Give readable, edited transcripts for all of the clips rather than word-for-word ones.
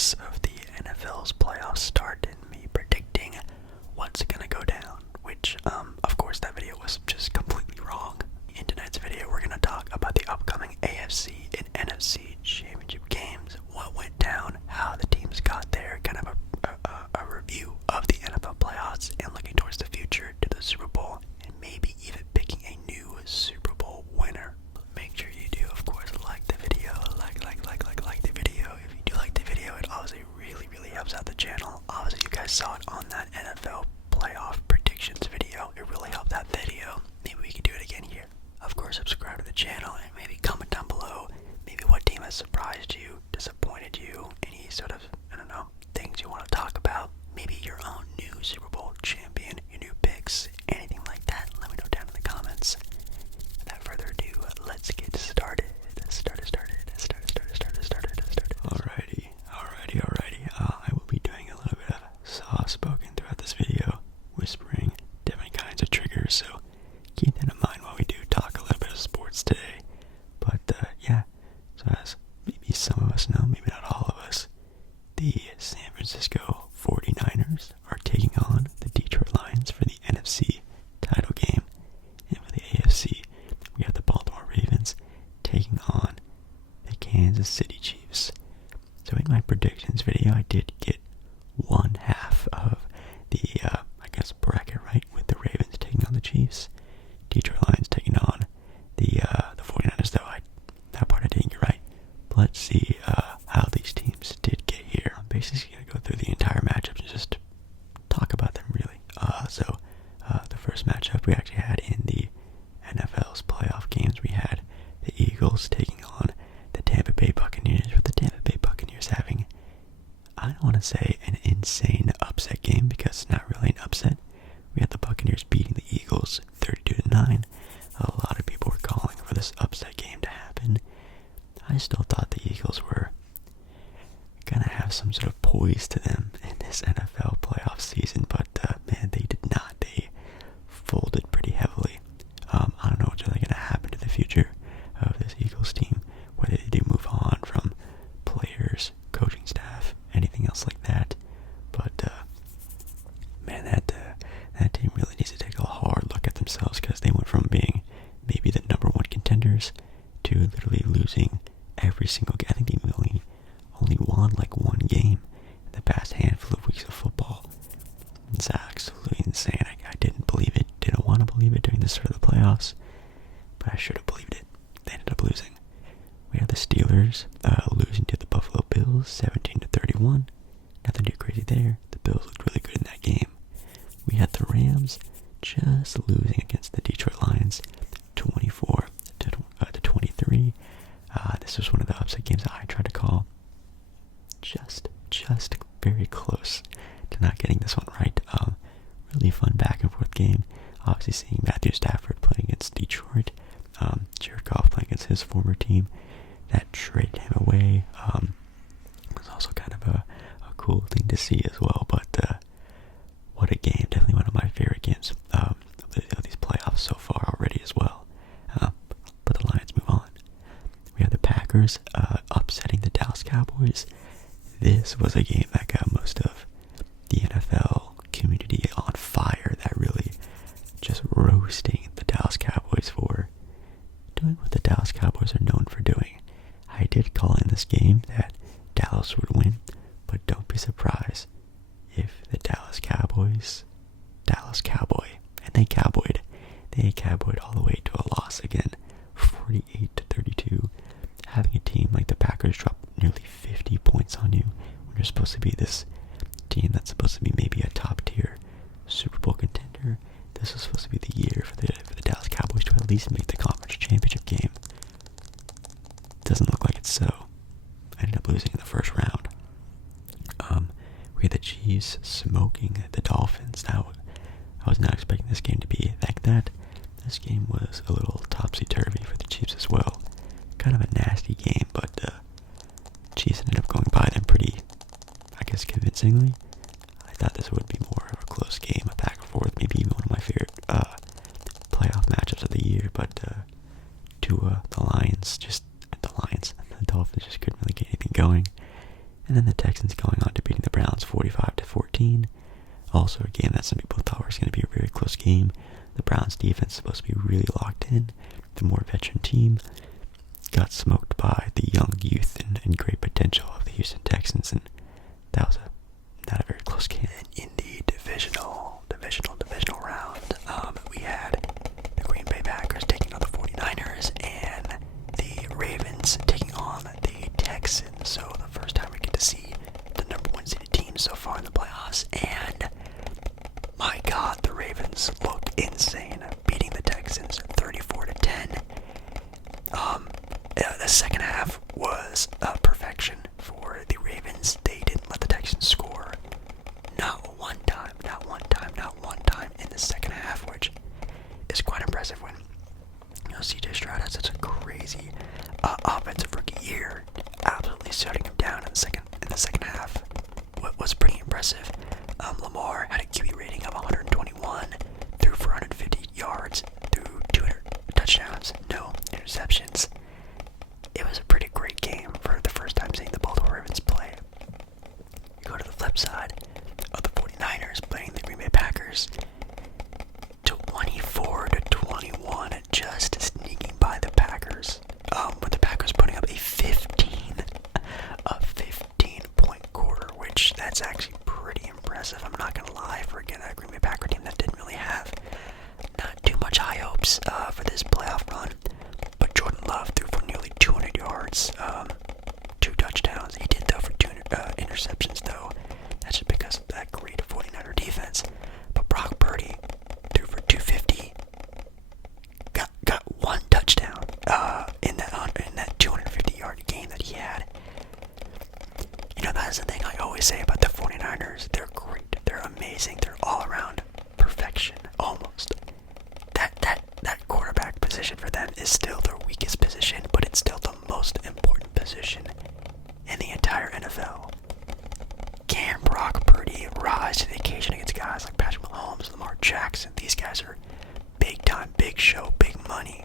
progress of the NFL's playoff start and me predicting what's gonna go down, which, of course, that video was just completely wrong. In tonight's video, we're gonna talk about the upcoming AFC and NFC championship games, what went down, how the teams got there, kind of a review of the NFL playoffs, and looking towards the future to the Super Bowl, and maybe even picking a new Super Bowl winner. Make sure you do, of course, like the video, like the video. If you do like the video, it obviously really helps out the channel. Obviously, you guys saw it on that NFL playoff predictions video. It really helped that video. Maybe we could do it again here. Of course, subscribe to the channel and maybe comment down below maybe what team has surprised you, disappointed you, any sort of, I don't know, things you want to talk about. Maybe your own new Super Bowl champion, your new picks, anything like that. Let me know down in the comments. Without further ado, let's get started. Alrighty. I will be doing a little bit of soft-spoken throughout this video, whispering different kinds of triggers, so keep that in mind while we do talk a little bit of sports today. But, yeah, so as maybe some of us know, maybe not all of us, the San Francisco 49ers are taking on the Detroit Lions for the NFC title game. And for the AFC, we have the Baltimore Ravens taking on the Kansas City Chiefs. So in my predictions video, I did get one half of the, bracket right, with the Ravens taking on the Chiefs, Detroit Lions taking on the 49ers, though that part I didn't get right. But let's see how these teams did get here. I'm basically going to go through the entire matchup and just talk about them, really. So the first matchup we actually had in the NFL's playoff games, we had the Eagles taking on the Tampa Bay Buccaneers, with the Tampa Bay Buccaneers having, I don't want to say an insane upset game, because it's not really an upset. We had the Buccaneers beating the Eagles 32-9. A lot of people were calling for this upset game to happen. I still thought the Eagles were gonna have some sort of poise to them in this NFL playoff season, but man, they did not. They folded pretty heavily. I don't know what's really gonna happen to the future of this Eagles team, whether they do move on from players, coaching staff, anything else like that. But man, that team really needs to take a hard look at themselves, because they went from being maybe the number one contenders to literally losing every single game. I think they only won like one game in the past handful of weeks of football. It's absolutely insane. I didn't believe it, didn't want to believe it during the start of the playoffs, but I should have believed it. They ended up losing. We have the Steelers losing to the Buffalo Bills 17-31. Nothing too crazy there. The Bills looked really good in that game. We had the Rams just losing against the Detroit Lions 24-23. This was one of the upset games that I tried to call. Just very close to not getting this one right. Really fun back and forth game. Obviously seeing Matthew Stafford playing against Detroit. Jared Goff playing against his former team. That traded him away. Was also kind of a cool thing to see as well. But what a game. Definitely one of my favorite games of these playoffs so far already as well. But the Lions move on. We have the Packers upsetting the Dallas Cowboys. This was a game that got most of the NFL community on fire. That really just roasting the Dallas Cowboys for doing what the Dallas Cowboys are known for doing. I did call in this game that Dallas would win, but don't be surprised if the Dallas Cowboy, and they cowboyed all the way to a loss again, 48-32. Having a team like the Packers drop nearly 50 points on you when you're supposed to be this team that's supposed to be maybe a top tier Super Bowl contender. This was supposed to be the year for the Dallas Cowboys to at least make the conference championship game. Doesn't look like it's so. I ended up losing in the first round. We had the Chiefs smoking the Dolphins. Now, I was not expecting this game to be like that. This game was a little topsy-turvy for the Chiefs as well. Kind of a nasty game, but Chiefs ended up going by them pretty, convincingly. I thought this would be more of a close game, a back and forth, maybe even one of my favorite playoff matchups of the year, but the Dolphins just couldn't really get anything going. And then the Texans going on to beating the Browns 45-14. Also a game that some people thought was going to be a very close game. The Browns defense is supposed to be really locked in. The more veteran team got smoked by the young youth and great potential of the Houston Texans, and that was not a very close game. And in the divisional round, we had the Green Bay Packers taking on the 49ers and the Ravens taking on the Texans. So the first time we get to see the number one seeded team so far in the playoffs, and my God, the Ravens look insane, beating the Texans 34-10. The second half was perfection for the Ravens. They didn't let the Texans score. Not one time in the second half, which is quite impressive when CJ Stroud had such a crazy offensive rookie year, absolutely shutting him down in the second half. What was pretty impressive. Lamar had a QB rating of 121, threw for 150 yards, threw 200 touchdowns, no interceptions. It was a pretty great game for the first time seeing the Baltimore Ravens play. You go to the flip side of the 49ers playing the Green Bay Packers, 24-21, just sneaking by the Packers. With the Packers putting up a 15-point quarter, which that's actually pretty impressive. I'm not gonna lie, for again a Green Bay Packer team that didn't really have not too much high hopes for this playoff run. But Jordan Love threw for nearly 200 yards, 2 touchdowns. He did throw for 2 interceptions though. That's just because of that great 49er defense. But Brock Purdy threw for 250. Got 1 touchdown in that 250-yard game that he had. That's the thing I always say about the 49ers. They're great. They're amazing. They're all around perfection, almost. That quarterback position for them is still their weakest position, but it's still the most important position in the entire NFL. Can Brock Purdy rise to the occasion against guys like Patrick Mahomes, Lamar Jackson? These guys are big time, big show, big money.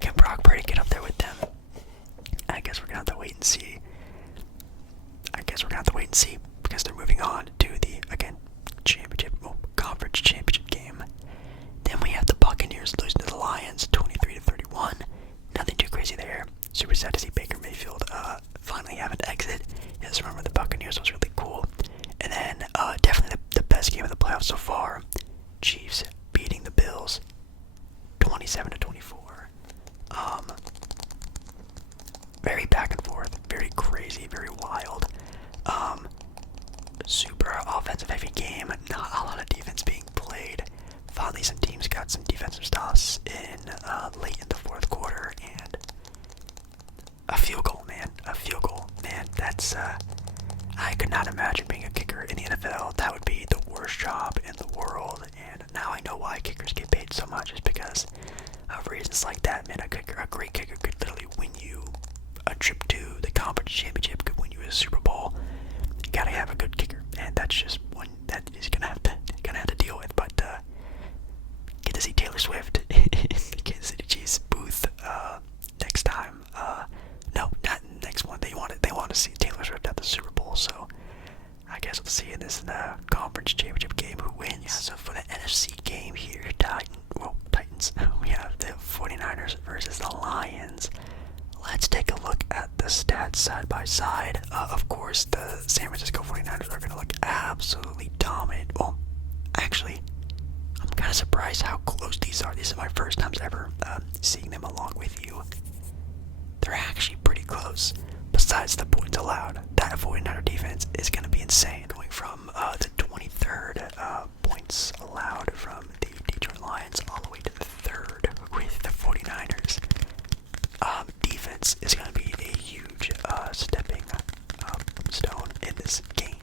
Can Brock Purdy get up there with them? I guess we're going to have to wait and see. Because they're moving on to the, again, conference championship game. Then we have the Buccaneers losing to the Lions 23-31. Nothing too crazy there. Super sad to see Baker Mayfield finally have an exit. Yes, remember the Buccaneers was really cool. And then definitely the best game of the playoffs so far. Chiefs beating the Bills 27-24. Very back and forth, very crazy, very wild. Super offensive heavy game, not a lot of defense being played. Finally some teams got some defensive stops in late in the fourth quarter, and a field goal, man, that's I could not imagine being a kicker in the NFL. That would be the worst job in the world, and now I know why kickers get paid so much, is because of reasons like that, man. A great kicker could literally win you a trip to the conference championship, could win you a Super Bowl. You gotta have a good kicker, and that's just one that is gonna have to deal with. But get to see Taylor Swift in the Kansas City Chiefs booth next time. No, not next one. They want to see Taylor Swift at the Super Bowl, so I guess we'll see in this conference championship game who wins. Yeah, so for the NFC game here, Titans, we have the 49ers versus the Lions. Let's take a look at the stats side by side. Of course, the San Francisco 49ers are going to look absolutely dominant. Well, actually, I'm kind of surprised how close these are. These are my first times ever seeing them along with you. They're actually pretty close. Besides the points allowed, that 49er defense is going to be insane. Going from the 23rd points allowed from the Detroit Lions all the way to the 3rd with the 49ers. Defense is going to be a huge stepping stone in this game.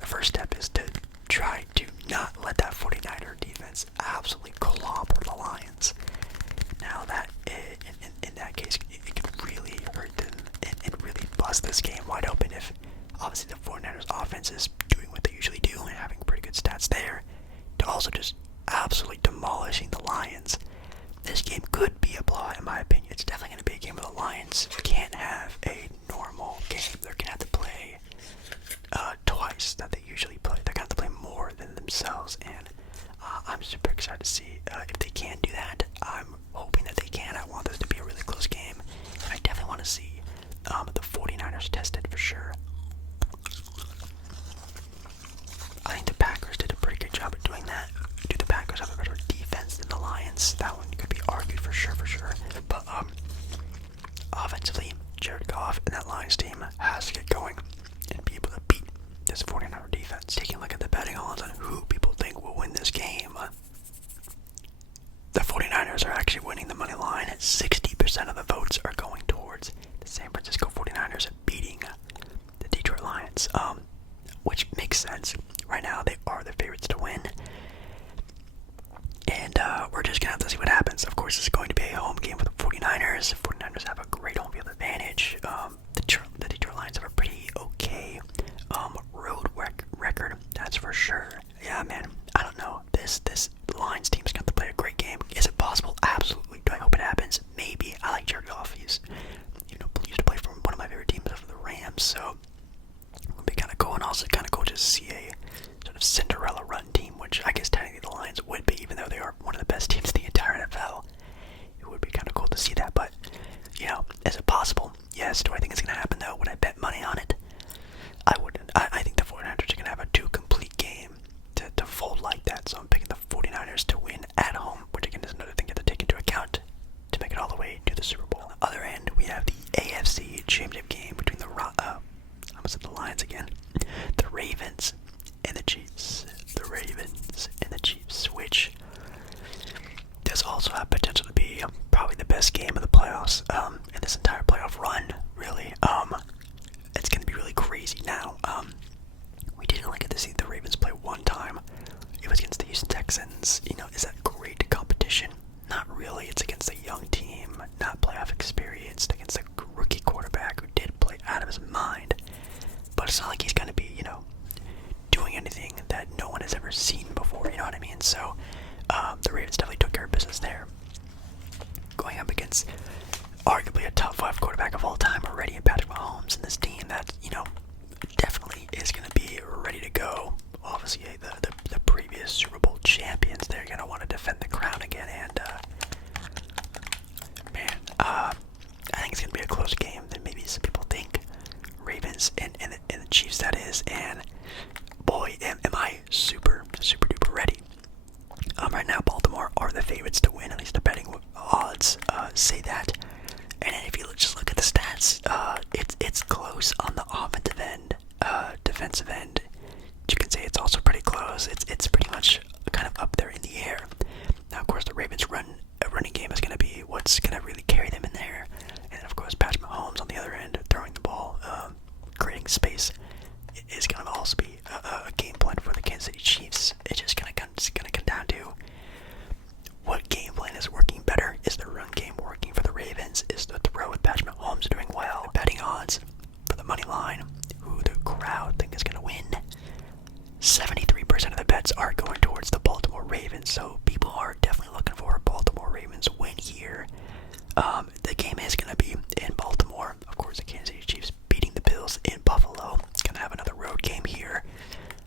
The first step is to try to not let that 49er defense absolutely clobber the Lions. Now that, in that case, it could really hurt them and really bust this game wide open if, obviously, the 49ers offense is doing what they usually do and having pretty good stats there, to also just absolutely demolishing the Lions. This game could be a blowout, in my opinion. It's definitely going to be a game where the Lions can't have a normal game. They're going to have to play Ravens, which makes sense. Right now, they are the favorites to win. And we're just going to have to see what happens. Of course, it's going to be a home game for the 49ers. The 49ers have a great home field advantage. The Detroit Lions have a pretty okay road record, that's for sure. Yeah, man, I don't know. This Lions team's going to play a great game. Is it possible? Absolutely. Do I hope it happens? Maybe. I like Jared Goff. He's, used to play for one of my favorite teams, the Rams, so it would be kind of cool. And also kind of cool to see a sort of Cinderella run team, which I guess technically the Lions would be, even though they are one of the best teams in the entire NFL. It would be kind of cool to see that, but, is it possible? Yes. Do I think it's going to happen, though? Would I bet money on it? I wouldn't. I think the 49ers are going to have a two-complete game to fold like that, so I'm picking the 49ers to win at home, which again is another thing you have to take into account to make it all the way to the Super Bowl. On the other end, we have the AFC Championship game between the Lions again, the Ravens and the Chiefs. The Ravens and the Chiefs, which does also have potential to be probably the best game of the playoffs in this entire playoff run, really. It's going to be really crazy now. We did only get to see the Ravens play one time. It was against the Houston Texans. Is that great competition? Not really. It's against a young team, not playoff experienced, against a rookie quarterback who did play out of his mind. But it's not like he's going to be, doing anything that no one has ever seen before, you know what I mean? So, the Ravens definitely took care of business there. Going up against arguably a top 5 quarterback of all time already in Patrick Mahomes, and this team that, definitely is going to be ready to go. Obviously, the previous Super Bowl champions, they're going to want to defend the crown again, and, I think it's going to be a close game than maybe some people think. Ravens and the Chiefs, that is, and boy, am I super duper ready. Right now, Baltimore are the favorites to win, at least the betting odds say that. And if you just look at the stats, it's close on the offensive end, defensive end. You can say it's also pretty close. It's pretty much kind of up there in the air. Now, of course, the Ravens' running game is going to be what's going to really carry them in there. And of course, Patrick Mahomes on the other end, throwing the ball, creating space, is going to also be a game plan for the Kansas City Chiefs. It's just going to come down to what game plan is working better. Is the run game working for the Ravens? Is the throw with Patrick Mahomes doing well? The betting odds for the money line, who the crowd think is going to win. 73% of the bets are going towards the Baltimore Ravens, so people are definitely looking for a Baltimore Ravens win here. The game is going to be in Baltimore. Of course, the Kansas City Chiefs beating the Bills in Buffalo. It's going to have another road game here.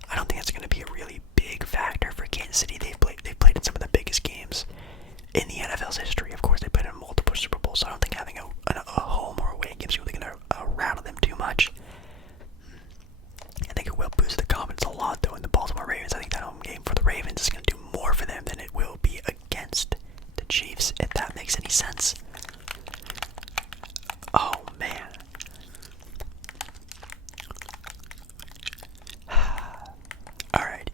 I don't think it's going to be a really big factor for Kansas City. They've played in some of the biggest games in the NFL's history. Of course, they played in multiple Super Bowls, so I don't think having a home or away game is really going to rattle them too much. I think it will boost the confidence a lot, though, in the Baltimore Ravens. I think that home game for the Ravens is going to do more for them than it will be against the Chiefs, if that makes any sense. Oh, man. Alright,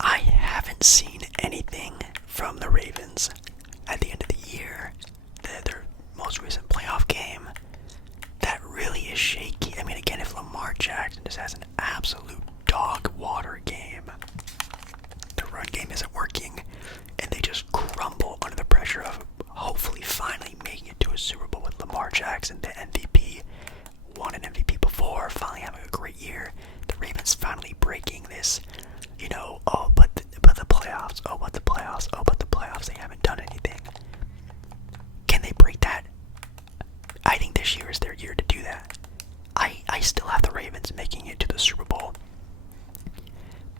I haven't seen anything from the Ravens at the end of the year. Their most recent playoff game, that really is shaky. I mean, again, if Lamar Jackson just has an absolute dog water game, the run game isn't working, and they just crumble under the pressure of hopefully finally making it to a Super Bowl with Lamar Jackson, the MVP, won an MVP before, finally having a great year. The Ravens finally breaking this, but the playoffs, they haven't done anything. Can they break that? I think this year is their year to do that. I still have the Ravens making it to the Super Bowl,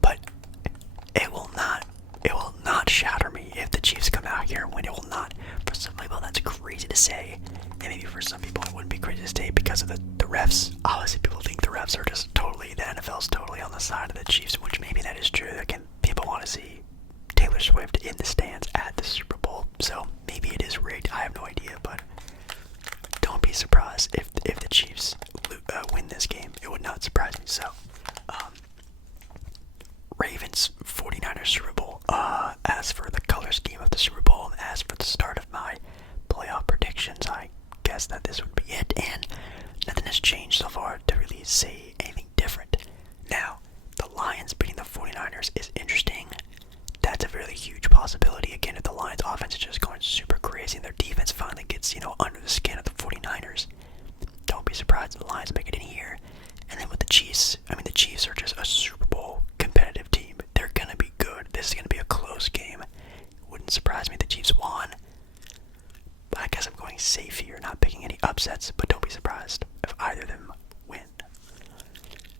but it will not shatter me if the Chiefs come out here and win. It will not. For some people, that's crazy to say, and maybe for some people it wouldn't be crazy to say because of the refs. Obviously, people think the refs are just totally, the NFL's totally on the side of the Chiefs, which maybe that is true. Again, people want to see Taylor Swift in the stands at the Super Bowl, so maybe it is rigged. I have no idea, but don't be surprised if the Chiefs win this game. It would not surprise me. So, Ravens 49ers Super Bowl. As for the color scheme of the Super Bowl, and as for the start of my playoff predictions, I guess that this would be it, and nothing has changed really say anything different. Now, the Lions beating the 49ers is interesting. That's a really huge possibility. Again, if the Lions offense is just going super crazy and their defense finally gets, under the skin of the 49ers, don't be surprised if the Lions make it in here. And then with the Chiefs, the Chiefs are just a Super Bowl competitive team. They're going to be good. This is going to be a close game. Wouldn't surprise me if the Chiefs won. But I guess I'm going safe here, not picking any upsets, but don't be surprised if either of them win.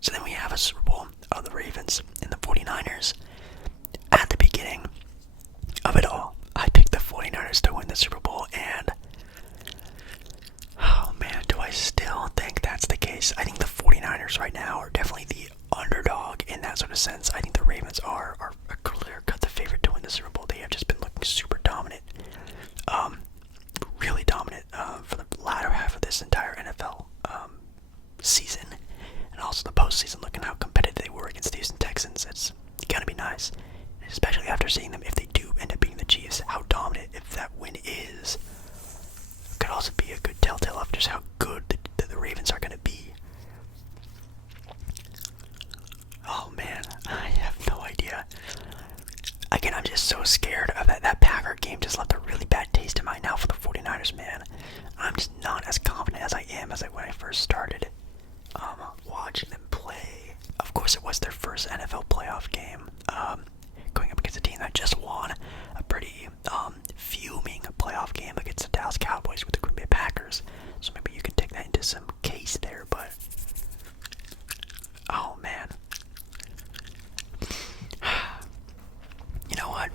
So then we have a Super Bowl of the Ravens and the 49ers. At the beginning of it all, I picked the 49ers to win the Super Bowl, and oh man, do I still think that's the case? I think the 49ers right now are definitely the underdog in that sort of sense. I think the Ravens are a clear-cut the favorite to win the Super Bowl. They have just been looking super dominant, really dominant for the latter half of this entire NFL season, and also the postseason. Looking how competitive they were against the Houston Texans, it's gonna be nice, especially after seeing them, if they do end up beating the Chiefs, how dominant if that win is. Could also be a good telltale of just how good the Ravens are going to be. Oh man, I have no idea. Again, I'm just so scared of that Packer game. Just left a really bad taste in my mouth for the 49ers, man. I'm just not as confident as I am when I first started watching them play. Of course, it was their first NFL playoff game. Going up against a team that just won a pretty fuming playoff game against the Dallas Cowboys with the Green Bay Packers. So maybe you can take that into some case there, but oh man. You know what?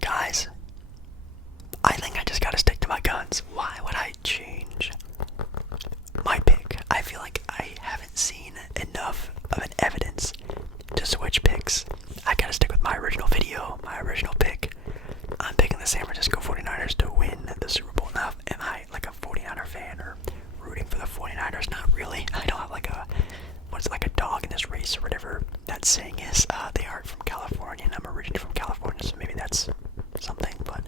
Guys, I think I just gotta stick to my guns. Why would I change my pick? I feel like I haven't seen enough of an evidence to switch picks. I gotta stick with my original video, my original pick. I'm picking the San Francisco 49ers to win the Super Bowl. Now, am I like a 49er fan or rooting for the 49ers? Not really. I don't have like a dog in this race or whatever that saying is. They are from California and I'm originally from California, so maybe that's something, but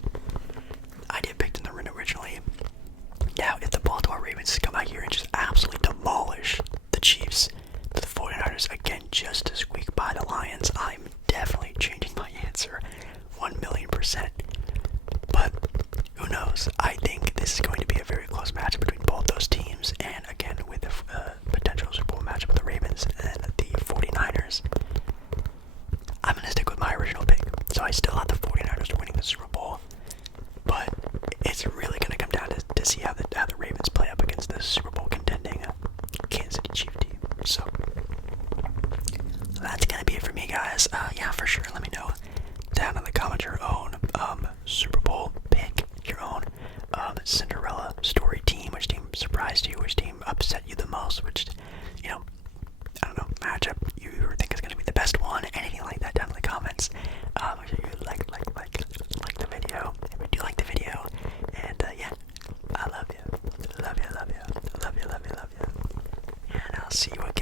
I did pick them to win originally. Now, if the Baltimore Ravens come out here and just absolutely demolish the Chiefs, the 49ers again just to squeak by the Lions, I'm definitely changing my answer 1,000,000%. But who knows? I think this is going to be a very close match between both those teams, and again with the potential Super Bowl matchup with the Ravens and the 49ers. I'm going to stick with my original pick. So I still have the 49ers winning the Super Bowl, but it's really going to come down to see how the Ravens play up against the Super Bowl contending Kansas City Chiefs team. So that's going to be it for me, guys. Yeah, for sure. Let me know down in the comments your own Super Bowl pick, your own Cinderella story team. Which team surprised you? Which team upset you the most? Which, I don't know, matchup you think is going to be the best one? Anything like that down in the comments. Make sure you like the video if you do like the video. And yeah, I love you. And I'll see you again